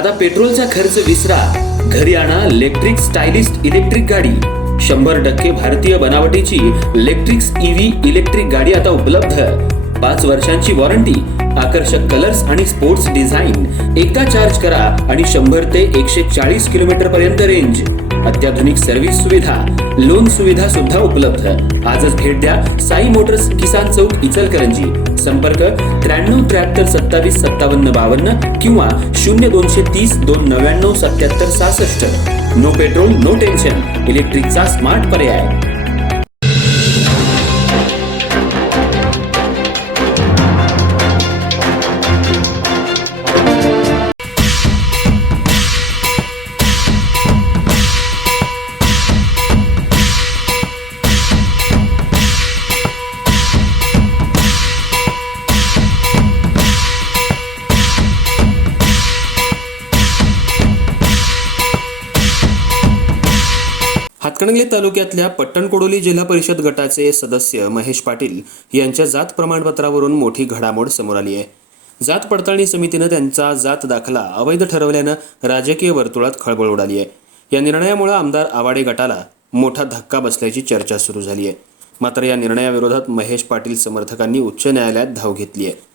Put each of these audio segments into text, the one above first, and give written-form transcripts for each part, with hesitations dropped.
आता पेट्रोलचा खर्च विसरा, घरी आणा इलेक्ट्रिक स्टायलिस्ट इलेक्ट्रिक गाडी। 100% भारतीय बनावटीची इलेक्ट्रिक्स ईव्ही इलेक्ट्रिक गाडी आता उपलब्ध। 5 वर्षांची वॉरंटी, आकर्षक कलर्स आणि स्पोर्ट्स डिझाइन। एकदा चार्ज करा आणि 100 ते 140 किलोमीटर पर्यंत रेंज। अत्याधुनिक सर्व्हिस सुविधा, लोन सुविधा सुद्धा उपलब्ध। आजच भेट द्या साई मोटर्स, किसान चौक, इचलकरंजी। संपर्क 93 73 27 57 52 किंवा 0230 299 77 66। नो पेट्रोल नो टेन्शन, इलेक्ट्रिकचा स्मार्ट पर्याय। हातकणंगले तालुक्यातल्या पट्टणकोडोली जिल्हा परिषद गटाचे सदस्य महेश पाटील यांच्या जात प्रमाणपत्रावरून मोठी घडामोड समोर आली आहे। जात पडताळणी समितीनं त्यांचा जात दाखला अवैध ठरवल्यानं राजकीय वर्तुळात खळबळ उडाली आहे। या निर्णयामुळे आमदार आवाडे गटाला मोठा धक्का बसल्याची चर्चा सुरू झाली आहे। मात्र या निर्णयाविरोधात महेश पाटील समर्थकांनी उच्च न्यायालयात धाव घेतली आहे।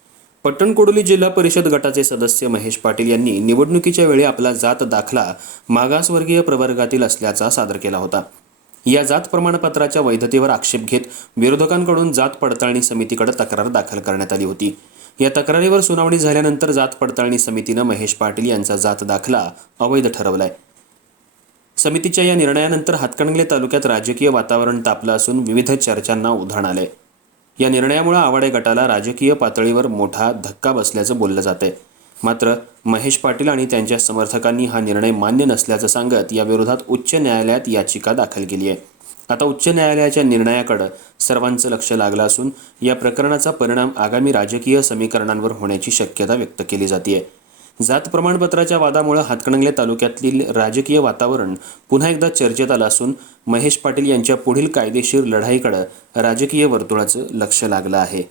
पट्टणकोडोली जिल्हा परिषद गटाचे सदस्य महेश पाटील यांनी निवडणुकीच्या वेळी आपला जात दाखला मागासवर्गीय प्रवर्गातील असल्याचा सादर केला होता। या जात प्रमाणपत्राच्या वैधतेवर आक्षेप घेत विरोधकांकडून जात पडताळणी समितीकडे तक्रार दाखल करण्यात आली होती। या तक्रारीवर सुनावणी झाल्यानंतर जात पडताळणी समितीनं महेश पाटील यांचा जात दाखला अवैध ठरवलाय। समितीच्या या निर्णयानंतर हातकणंगले तालुक्यात राजकीय वातावरण तापलं असून विविध चर्चांना उधाण आलंय। या निर्णयामुळे आवाडे गटाला राजकीय पातळीवर मोठा धक्का बसल्याचं बोललं जातंय। मात्र महेश पाटील आणि त्यांच्या समर्थकांनी हा निर्णय मान्य नसल्याचं सांगत या विरोधात उच्च न्यायालयात याचिका दाखल केली आहे। आता उच्च न्यायालयाच्या निर्णयाकडे सर्वांचं लक्ष लागलं असून या प्रकरणाचा परिणाम आगामी राजकीय समीकरणांवर होण्याची शक्यता व्यक्त केली जाते। जात प्रमाणपत्राच्या वादामुळे हातकणंगले तालुक्यातील राजकीय वातावरण पुन्हा एकदा चर्चेत आलं असून महेश पाटील यांच्या पुढील कायदेशीर लढाईकडे राजकीय वर्तुळाचं लक्ष लागलं आहे।